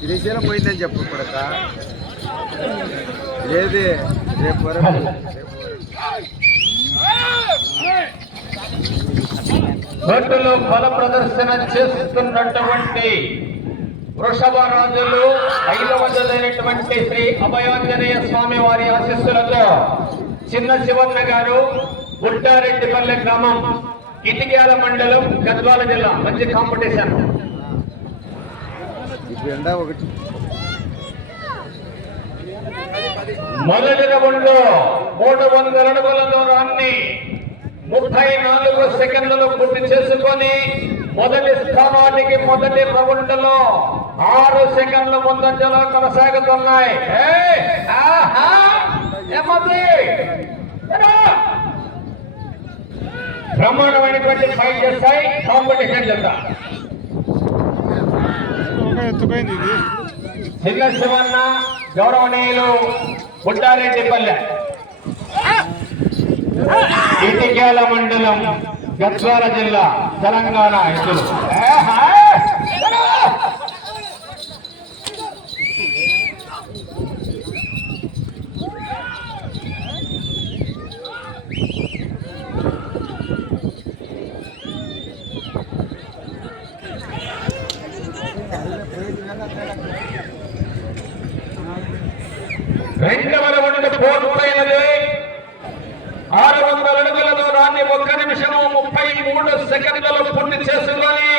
శ్రీశైలం పోయిందని చెప్పు కొడక ఏది రేపు వరకు బొట్టులో బల ప్రదర్శన చేస్తున్నటువంటి వృషభ రాజులు 500 శ్రీ అభయాంజనేయ స్వామి వారి ఆశీస్సులతో చిన్న శివన్న గారు గుట్టారెడ్డిపల్లె గ్రామం ఇటిక్యాల మండలం గద్వాల జిల్లా మంచి కాంపిటీషన్. మొదటి రౌండ్లో 300 అడుగుల దూరాన్ని 34 సెకండ్లలో పూర్తి చేసుకొని మొదటి స్థానానికి మొదటి రౌండ్ లో 6 సెకండ్ల ముందంజలో కొనసాగుతున్నాయి. బ్రహ్మాండమైనటువంటి ఫైట్ చేస్తాయి. కాంపిటీషన్ చేద్దాం. చిన్న శివన్న గౌరవనీయులు గుట్టారెడ్డిపల్లె ఇటిక్యాల మండలం గద్వాల జిల్లా తెలంగాణ ఎత్తులు. రెండవ రౌండ్ పూర్తయినది. 600 అడుగుల దూరాన్ని 1 నిమిషం 33 సెకండ్లలో పూర్తి చేసుకొని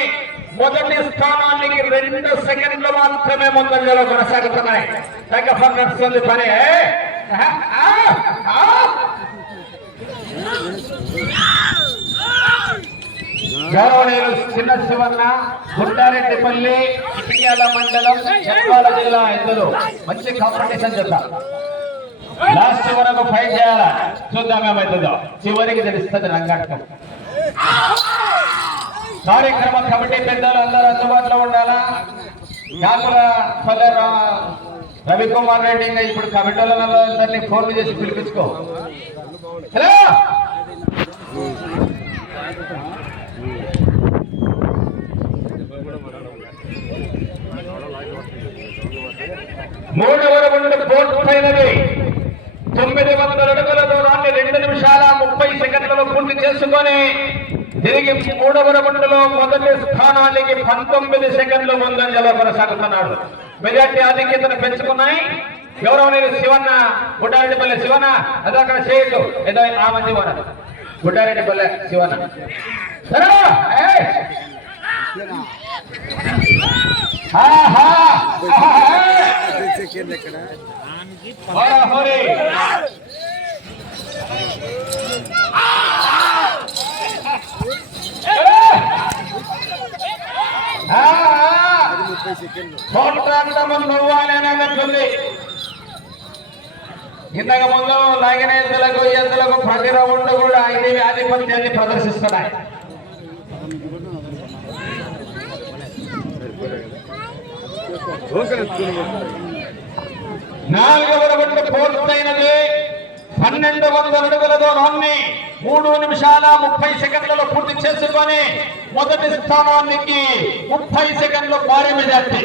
మొదటి స్థానానికి 2 సెకండ్లు మాత్రమే ముందంజలో కొనసాగుతున్నాయి. నడుస్తుంది పని. గౌరవనీయులు చిన్న శివన్న గుట్టారెడ్డిపల్లి ఇటిక్యాల మండలం గద్వాల జిల్లా ఇద్దరు మంచి కాంపిటీషన్ చేద్దాం. లాస్ట్ వరకు ఫైట్ చేయాలా, చూద్దాం ఏమవుతుందో. చివరికి తెలుస్తుంది రంగాటకం. కార్యక్రమ కమిటీ పెద్దలు అందరూ అందుబాటులో ఉండాలా. యాకుల పల్లె రవికుమార్ రెడ్డి ఇప్పుడు కమిటీలందరినీ ఫోన్లు చేసి పిలిపించుకో. హలో, 3వ రౌండ్ పూర్తయినది. 900 అడుగుల దూరాన్ని 2 నిమిషాల 30 సెకండ్లలో పూర్తి చేసుకొని తిరిగి 3వ రౌండ్లో మొదటి స్థానానికి 19 సెకండ్ల ముందంజలో కొనసాగుతున్నాడు. మెజార్టీ ఆధిక్యతను పెంచుకున్నాయి. గౌరవనీయులు శివన్న గుట్టారెడ్డిపల్లె శివన్న అది అక్కడ చేయొద్దు. ఏదో ఆ మంది వారు గుట్టారెడ్డిపల్లె శివన్న నువ్వాలేనట్టుంది. ఇంతకు ముందు లాగిన ఎద్దులకు ప్రతి రౌండ్ కూడా ఇవి ఆధిపత్యాన్ని ప్రదర్శిస్తున్నాయి. నాలుగవ రౌండ్ పూర్తయినది. 1200 అడుగుల దూరాన్ని 3 నిమిషాల 30 సెకండ్లలో పూర్తి చేసుకొని మొదటి స్థానానికి 30 సెకండ్లు భారీ మెజార్టీ.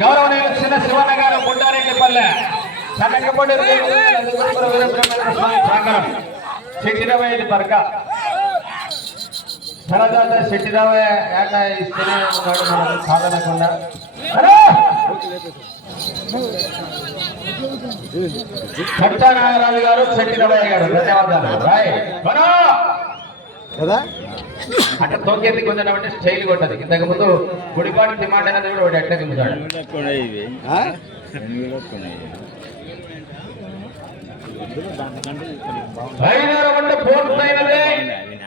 గౌరవనీయులు చిన్న శివన్న గారు గుట్టారెడ్డిపల్లె సనకపొడి ప్రాంగణం శెట్టిరవై పరక సరదాత శెట్టిరవై ఏట ఇస్తూనే ఉన్నాడు మనం సాధనకుండా. సత్యనారాయణ గారు శెట్టిరవయ్య గారు ధన్యవాదాలు. రాయ్ కదా అట్లా తోకేది కొంచెం అంటే స్టైల్ కొట్టదు. ఇంతకు ముందు గుడిపాటి డిమాండ్ అనేది కూడా ఒకటి ఎట్లా దిగుతాడు. 5వ రౌండ్ పూర్తయినది.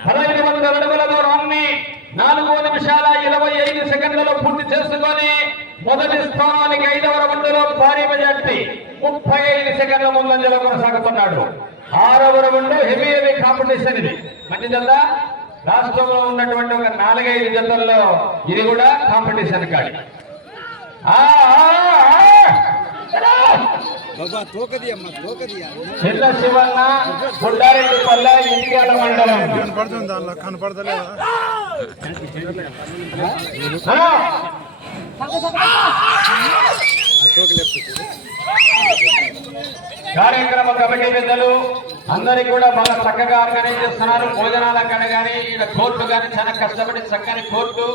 1500 అడుగుల దూరాన్ని 4 నిమిషాల 25 సెకండ్లలో పూర్తి చేసుకొని మొదటి స్థానానికి 5వ రౌండ్లో భారీ మెజార్టీ 35 సెకండ్ల ముందంజలో కొనసాగుతున్నాడు. 6వ రౌండ్ హెవీ కాంపిటీషన్. ఇది మంచి జత. రాష్ట్రంలో ఉన్నటువంటి ఒక 4-5 జతల్లో ఇది కూడా కాంపిటీషన్ కాడి. బాబా తోకది అమ్మ తోకది చిన్న శివన్న గుండారెడ్డిపల్లె ఇంటికేళ్ళ మండలం. కనపడుతుంది దానిలో కనపడతలేదా కార్యక్రమ కమిటీ పెద్దలు అందరికీ కూడా బాగా చక్కగా ఆర్గనైజ్ చేస్తున్నారు. భోజనాల అక్కడ కానీ ఇక్కడ కోర్టు కానీ చాలా కష్టపడి చక్కని కోర్టు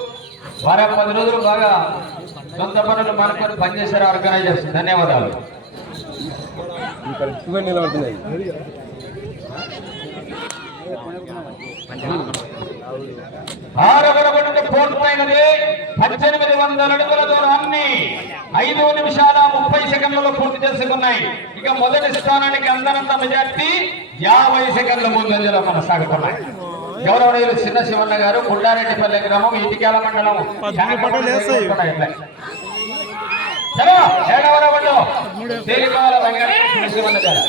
వారి 10 రోజులు బాగా సొంత పనులు మానుకొని పనిచేశారు ఆర్గనైజర్స్. ధన్యవాదాలు. నిలబడుతున్నాయి 6వ రౌండ్ పూర్తయినది. 1800 అడుగుల దూరాన్ని 5 నిమిషాల 30 సెకండ్లలో పూర్తి చేసుకున్నాయి. ఇక మొదటి స్థానానికి అందనంత మెజార్టీ 50 సెకండ్ల ముందంజలో కొనసాగుతున్నాయి. గౌరవనీయులు చిన్న శివన్న గారు, గుండారెడ్డిపల్లె గ్రామం, ఇటికేల మండలం. 7వ రౌండ్ తేలిపాల వెంకట శివన్న గారు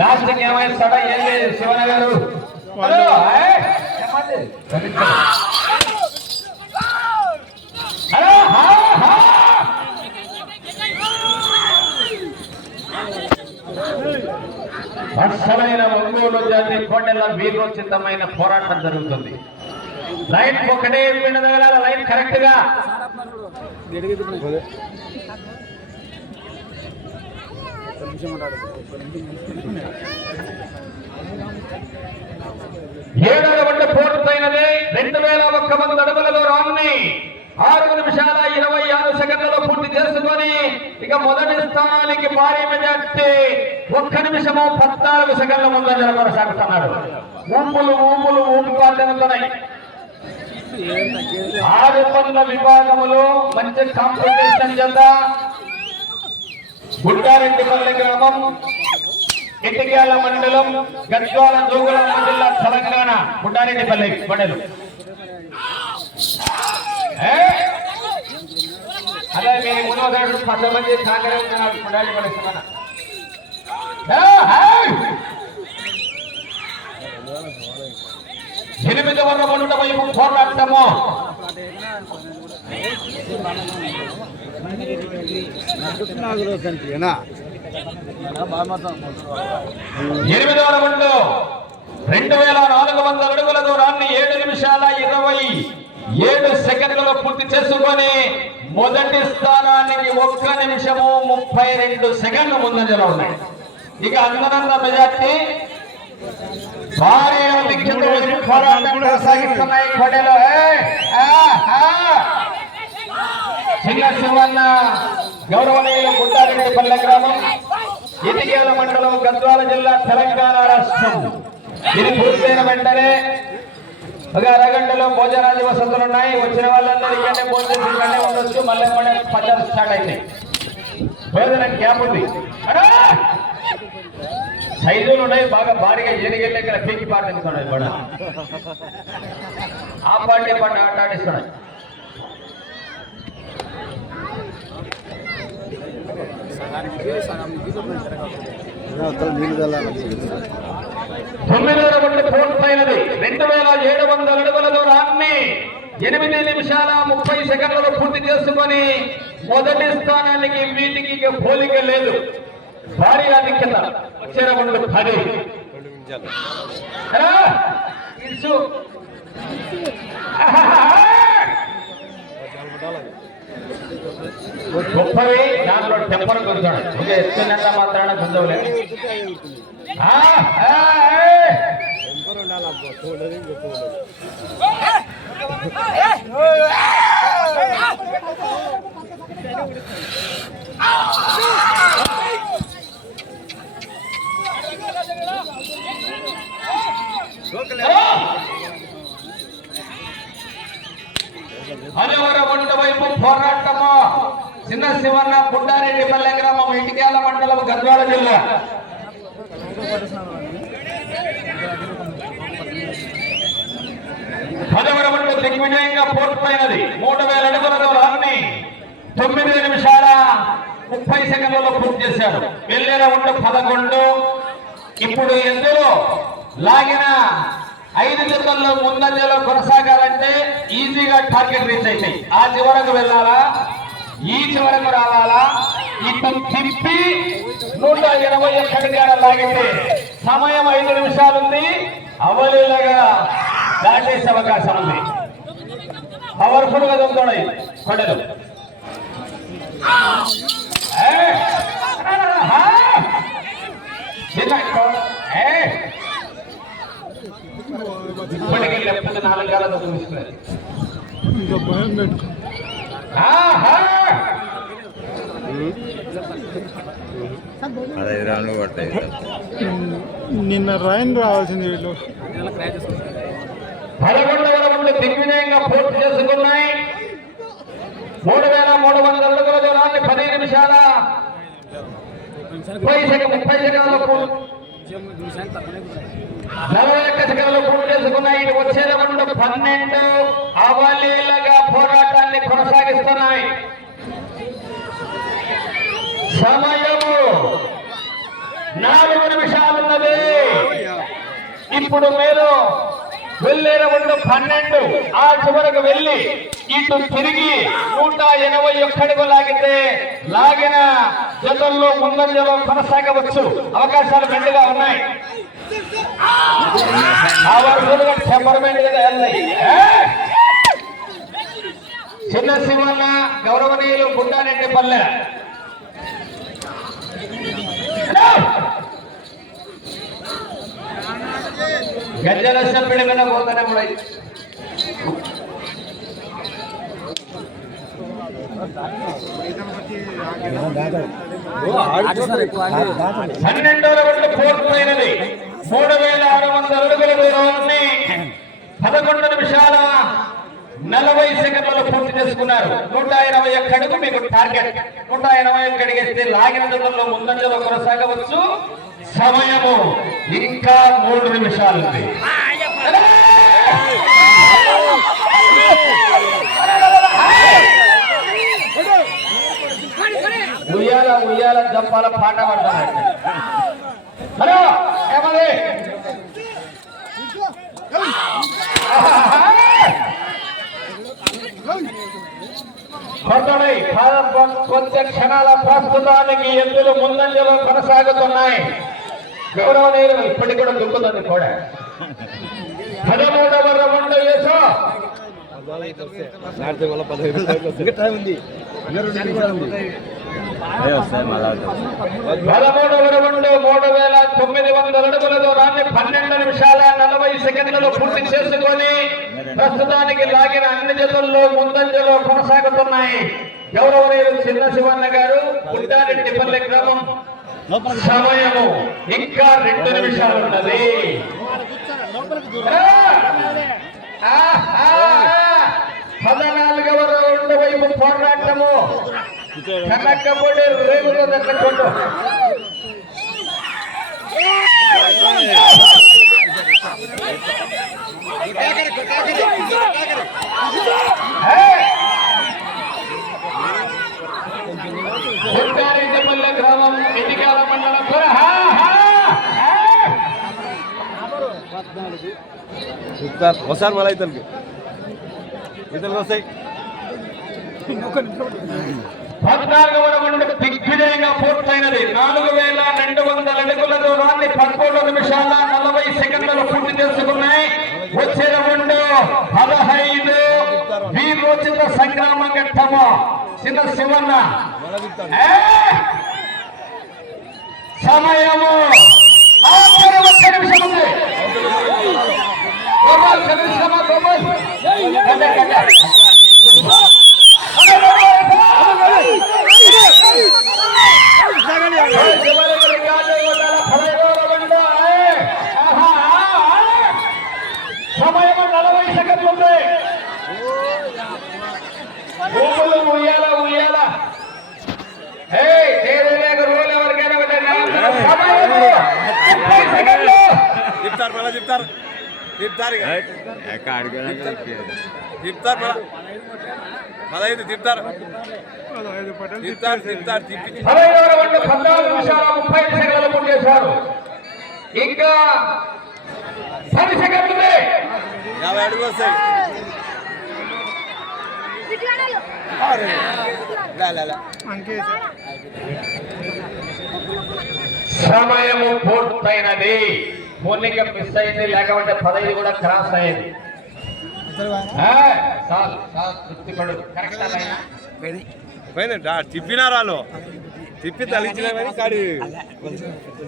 లాస్ట్ ఏమైనా ఏం లేదు. శివన్న గారు అసలైన ఒంగోలు జాతి కోటెల వీరోచితమైన పోరాటం జరుగుతుంది. లైన్ ఒకటే పిండదగల లైన్ కరెక్ట్ గా 7వ రౌండ్ పూర్తయినది. 2001 అడుగుల దూరాన్ని 6 నిమిషాల 26 సెకండ్లలో పూర్తి చేసుకొని ఇక మొదటి స్థానానికి భారీ మెజార్టీ 1 నిమిషము 14 సెకండ్ల ముందంజలో కొనసాగుతున్నారు. ఊపులు ఊపిపాటుతున్నాయి. 6 పనుల విభాగములో మంచి కాంపిటీషన్ చేత గుండారెడ్డిపల్లె గ్రామం, ఇటికేల మండలం, గద్వాల జోగులాంబ జిల్లా, తెలంగాణ. గుండారెడ్డిపల్లె మండలం అదే మీరు 10 మంది కాంగ్రెస్ గుండారెడ్డిపల్లె. 8వ రౌండ్ వైపు పోరాటము. 8వ రౌండ్ 2400 అడుగుల దూరాన్ని 7 నిమిషాల 27 సెకండ్లలో పూర్తి చేసుకొని మొదటి స్థానానికి 1 నిమిషము 32 సెకండ్ల ముందంజలో ఉన్నాయి. ఇక అందనంత మెజార్టీ భారీ ఆధిక్యత పోరాటం కొనసాగిస్తున్నాయి. కోటెలో చిన్న శివన్న, గౌరవనీయులు, గుండారెడ్డిపల్లె గ్రామం, ఇటికేల మండలం, గద్వాల జిల్లా, తెలంగాణ రాష్ట్రం. ఇది పూర్తయిన వెంటనే ఒక అరగంటలో భోజనాది వసతులు ఉన్నాయి. వచ్చిన వాళ్ళందరూ ఇక్కడనే భోజనం ఇక్కడనే ఉండొచ్చు. మళ్ళీ పచ్చడి స్టార్ట్ అయితే భోజనం క్యాంప్ ఉంది. సైజులు ఉన్నాయి బాగా భారీగా. ఏరిగెళ్ళి ఇక్కడ పీకి పాటిస్తున్నాయి కూడా. ఆ పార్టీ ఆట ఆడిస్తున్నాయి. తొమ్మిదవ రౌండ్ పూర్తయినది. 2700 అడుగుల దూరాన్ని 8 నిమిషాల 30 సెకండ్లలో పూర్తి చేసుకొని మొదటి స్థానానికి వీటికి పోలిక లేదు. భారీ ఆధిక్యత. వచ్చే రౌండ్ 10. గొప్పవి దాంట్లో టెంపర్ కూర్చోండి. ఓకే, ఎత్తున్నంత మాత్రాన గుంజవలేదు. అలవర వంట వైపు పోరాటము. చిన్న శివన్న, గుండారెడ్డిపల్లె గ్రామం, ఇటికేల మండలం, గద్వాల జిల్లా. పదవ రౌండ్ దిగ్విజయంగా పూర్తయినది. 3000 అడుగుల దూరాన్ని 9 నిమిషాల 30 సెకండ్లలో పూర్తి చేశారు. వెళ్ళే రౌండ్ 11. ఇప్పుడు ఎందులో లాగిన 5 జతల్లో ముందంజలో కొనసాగాలంటే ఈజీగా టార్గెట్ రీచ్ అవుతాయి. ఆ చివరకు వెళ్ళాలా? ఈ చివరకు రావాలా ఇటు తిప్పి 121 లాగితే సమయం 5 నిమిషాలుంది. అవలీలగా దాటేసే అవకాశం ఉంది. పవర్ఫుల్ గా దొరుకుతున్నాయి కొండలు. ఇప్పటికీ లెఫ్ట్ 4 గాలతో చూపిస్తున్నారు. నిన్న రైన్ రావాల్సింది వీళ్ళు 11వ రౌండ్ దిగ్విజయంగా పూర్తి చేసుకున్నాయి. 3300 అడుగుల దూరాన్ని 10 నిమిషాల 30 సెకండ్లలో 41 సెకండ్లు పూర్తి చేసుకున్నాయి. ఇటు వచ్చే రౌండ్ 12 అవలీలగా పోరాటాన్ని కొనసాగిస్తున్నాయి. సమయము 4 నిమిషాలున్నది. ఇప్పుడు మీరు వెళ్ళే రౌండ్ 12 ఆ చివరకు వెళ్ళి ఇటు తిరిగి 181 అడుగు లాగితే లాగిన జతల్లో ముందంజలో కొనసాగవచ్చు. అవకాశాలు మెండుగా ఉన్నాయి. చిన్న శివన్న గౌరవనీయులు గుండారెడ్డి పల్లె గజ్జల సభ్యుడి మీద పోతూనే ఉన్నాయి. పన్నెండవ రౌండ్ పూర్తయినది. 3600 అడుగుల దూరాన్ని 11 నిమిషాల 40 సెకండ్లలో పూర్తి చేసుకున్నారు. 121 అడుగు మీకు టార్గెట్. 121 అడిగేస్తే లాగిన దూరంలో ముందంజలో కొనసాగవచ్చు. సమయము ఇంకా 3 నిమిషాలు ఉంది. ఉయ్యాల ఉయ్యాల జంపాల పాట పడతారు. హలో ఏమది కొద్ది క్షణాల ప్రస్తుతానికి ఎద్దులు ముందంజలో కొనసాగుతున్నాయి. గౌరవనీయులు ఇప్పటికి కూడా దుక్కుతుంది కూడా. 13వ రౌండ్ వేసా 13వ రౌండ్ 3900 అడుగుల దూరాన్ని 12 నిమిషాల 40 సెకండ్లలో పూర్తి చేసుకొని ప్రస్తుతానికి లాగిన అన్ని జతల్లో ముందంజలో కొనసాగుతున్నాయి. గౌరవనీయులు చిన్న శివన్న గారు గుండారెడ్డిపల్లె గ్రామం. సమయము ఇంకా 2 నిమిషాలు ఉన్నది. 14వ రౌండ్ వైపు పోరాటము కనకబడి రేగుతుందన్న చోటు. గుండారెడ్డిపల్లె గ్రామం ఎన్నికల మండలం. ఒకసారి మళ్ళీ ఇతరులకి వస్తాయి. 14వ రౌండ్ దిగ్విజయంగా పూర్తయినది. 4200 అడుగుల దూరాన్ని 11 నిమిషాల 40 సెకండ్లలో పూర్తి చేసుకున్నాయి. వచ్చే రౌండ్ 15 వీరోచిత సంగ్రామ ఘట్టము. చిన్న శివన్న సమయము 1 నిమిషం ఉంది. సమయం 40 సెకండ్లు ఉంది. ఉయ్యాల ఉయ్యాల రోల్ ఎవరికైనా చెప్తారు చెప్తారు చెప్తారు చెప్తారు పదహైదు తిప్తారు తిప్తారు తిప్తారు తిప్పి 14 నిమిషాల 30 సెకండ్లు పూర్తి చేశారు. ఇంకా 10 సెకండ్లు 50 అడుగులు వస్తాయి. సమయము పూర్తయినది. పోలిక మిస్ అయింది, లేకపోతే 15 కూడా క్రాస్ అయ్యింది. తృప్తిపడు కరెక్ట్ అయినా పోయిన తిప్పినారు వాళ్ళు తిప్పి తలిచిన కాడి